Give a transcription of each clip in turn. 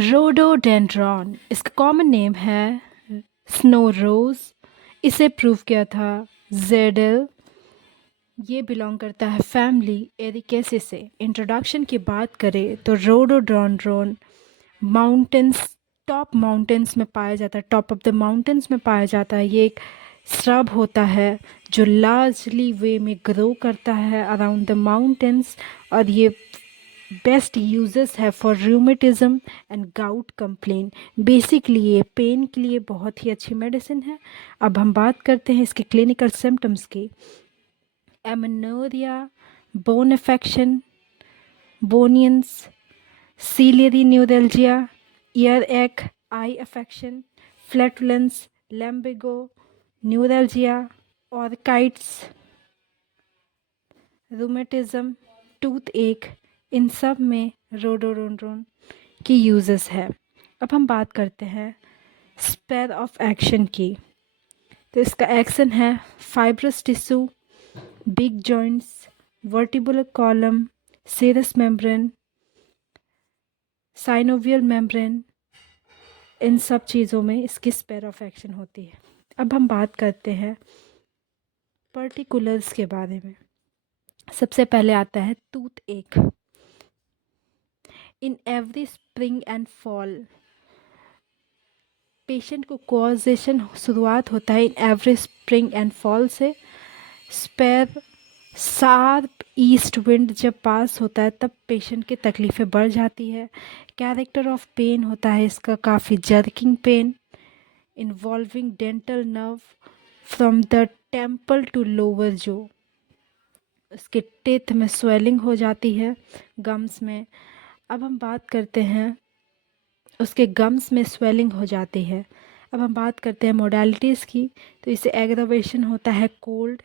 Rhododendron इसका common name है snow रोज। इसे प्रूव किया था जेडल। ये बिलोंग करता है फैमिली एरिकेसी से। इंट्रोडक्शन की बात करें तो रोडोडेंड्रॉन माउंटेन्स टॉप माउंटेन्स में पाया जाता है, टॉप ऑफ द माउंटेन्स में पाया जाता है। ये एक श्रब होता है जो लार्जली वे में ग्रो करता है अराउंड द माउंटेन्स, और ये बेस्ट यूजेस है for rheumatism and gout complain. Basically ये पेन के लिए बहुत ही अच्छी मेडिसिन है। अब हम बात करते हैं इसके क्लिनिकल सिम्टम्स की। Amenorrhoea, bone affection, bunions, ciliary neuralgia, ear ache, eye affection, flatulence, lumbago, neuralgia, orchitis, rheumatism, tooth ache, इन सब में रोडोडेंड्रॉन की यूजेस है। अब हम बात करते हैं स्पेयर ऑफ एक्शन की। तो इसका एक्शन है fibrous tissue, big joints, vertebral column, serous membrane, synovial membrane, इन सब चीज़ों में इसकी स्पेयर ऑफ एक्शन होती है। अब हम बात करते हैं पर्टिकुलर्स के बारे में। सबसे पहले आता है tooth ache. In every spring and fall, patient को कॉजेशन शुरुआत होता है in every spring and fall से। स्पेयर शार्प ईस्ट विंड जब पास होता है तब पेशेंट की तकलीफ़ें बढ़ जाती है। कैरेक्टर ऑफ पेन होता है इसका काफ़ी jerking pain involving dental nerve from the temple to lower जो। उसके टेथ में स्वेलिंग हो जाती है, गम्स में। अब हम बात करते हैं उसके गम्स में स्वेलिंग हो जाती है। अब हम बात करते हैं मोडालिटीज़ की। तो इसे एग्रावेशन होता है कोल्ड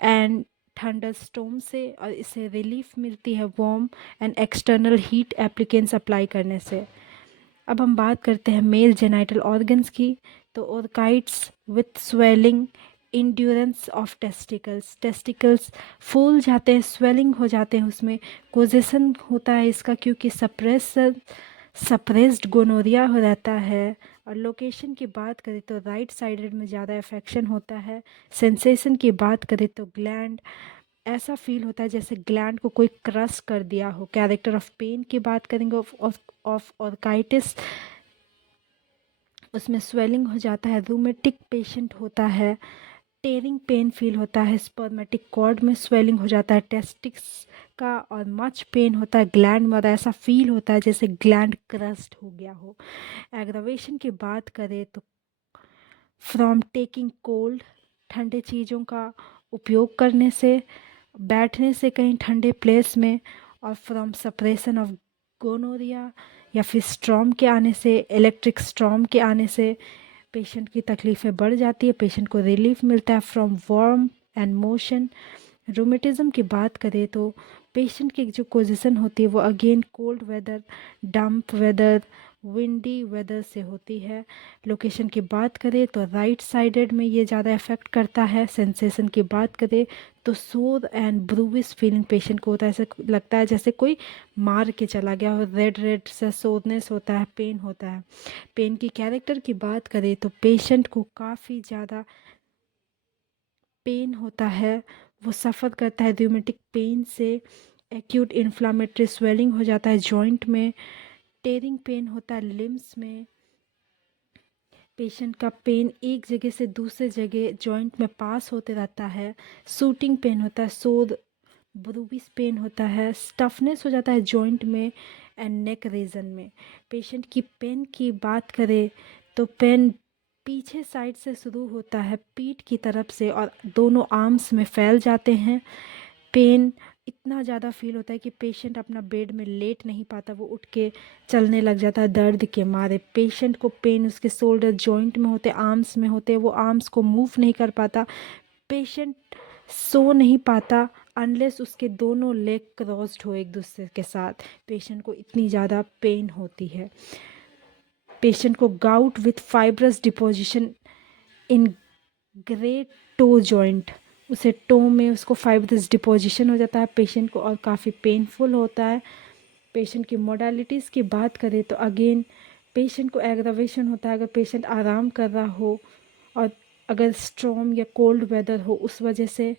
एंड थंडरस्टॉर्म से, और इसे रिलीफ मिलती है warm and external heat applicants apply करने से। अब हम बात करते हैं मेल जेनाइटल ऑर्गन्स की। तो orchitis with swelling, induration of testicles, testicles फूल जाते हैं, स्वेलिंग हो जाते हैं, उसमें कोजेशन होता है इसका क्योंकि सप्रेस्ड गोनोरिया हो रहता है। और लोकेशन की बात करें तो राइट साइडेड में ज़्यादा अफेक्शन होता है। सेंसेशन की बात करें तो ग्लैंड, ऐसा फील होता है जैसे ग्लैंड को कोई क्रश कर दिया हो। कैरेक्टर ऑफ पेन की बात करेंगे ऑफ ऑर्काइटिस, उसमें स्वेलिंग हो जाता है। रूमेटिक पेशेंट होता है, टेयरिंग पेन फील होता है। स्पर्मेटिक कॉर्ड में स्वेलिंग हो जाता है टेस्टिक्स का, और मच पेन होता है ग्लैंड में, और ऐसा फील होता है जैसे ग्लैंड क्रस्ट हो गया हो। एग्रावेशन की बात करें तो फ्रॉम टेकिंग कोल्ड, ठंडे चीज़ों का उपयोग करने से, बैठने से कहीं ठंडे प्लेस में, और फ्रॉम सप्रेशन ऑफ गोनोरिया, या फिर स्ट्रॉम के आने से, इलेक्ट्रिक स्ट्रॉम के आने से पेशेंट की तकलीफ़ें बढ़ जाती है। पेशेंट को रिलीफ मिलता है फ्रॉम वार्म एंड मोशन। रूमेटिज़म की बात करें तो पेशेंट की जो पोजीशन होती है वो again cold weather, damp weather, windy weather से होती है। लोकेशन की बात करें तो राइट साइडेड में ये ज़्यादा इफ़ेक्ट करता है। सेंसेशन की बात करें तो सोर एंड ब्रूविस फीलिंग पेशेंट को होता है, ऐसे लगता है जैसे कोई मार के चला गया हो। रेड रेड से सोरनेस होता है, पेन होता है। पेन की कैरेक्टर की बात करें तो पेशेंट को काफ़ी ज़्यादा पेन होता है, वो सफ़र करता है रूमेटिक पेन से। एक्यूट इन्फ्लामेटरी स्वेलिंग हो जाता है जॉइंट में। टेयरिंग पेन होता है लिम्स में। पेशेंट का पेन एक जगह से दूसरे जगह जॉइंट में पास होते रहता है। सूटिंग पेन होता है, सोर ब्रूविस पेन होता है। स्टफनेस हो जाता है जॉइंट में एंड नेक रीजन में। पेशेंट की पेन की बात करें तो पेन पीछे साइड से शुरू होता है पीठ की तरफ से, और दोनों आर्म्स में फैल जाते हैं। पेन इतना ज़्यादा फील होता है कि पेशेंट अपना बेड में लेट नहीं पाता, वो उठ के चलने लग जाता है दर्द के मारे। पेशेंट को पेन उसके शोल्डर जॉइंट में होते, आर्म्स में होते, वो आर्म्स को मूव नहीं कर पाता। पेशेंट सो नहीं पाता अनलेस उसके दोनों लेग क्रॉस्ड हो एक दूसरे के साथ। पेशेंट को इतनी ज़्यादा पेन होती है। पेशेंट को gout with fibrous deposition in great toe joint, उसे टो में उसको फाइब्रस डिपोजिशन हो जाता है पेशेंट को, और काफ़ी पेनफुल होता है। पेशेंट की मोडालिटीज़ की बात करें तो अगेन पेशेंट को एग्रावेशन होता है अगर पेशेंट आराम कर रहा हो और अगर स्ट्रॉम या कोल्ड वेदर हो उस वजह से।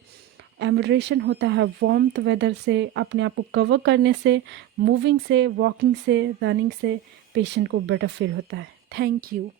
एमरेशन होता है वार्मथ वेदर से, अपने आप को कवर करने से, मूविंग से, वॉकिंग से, रनिंग से पेशेंट को बेटर फील होता है। Thank you.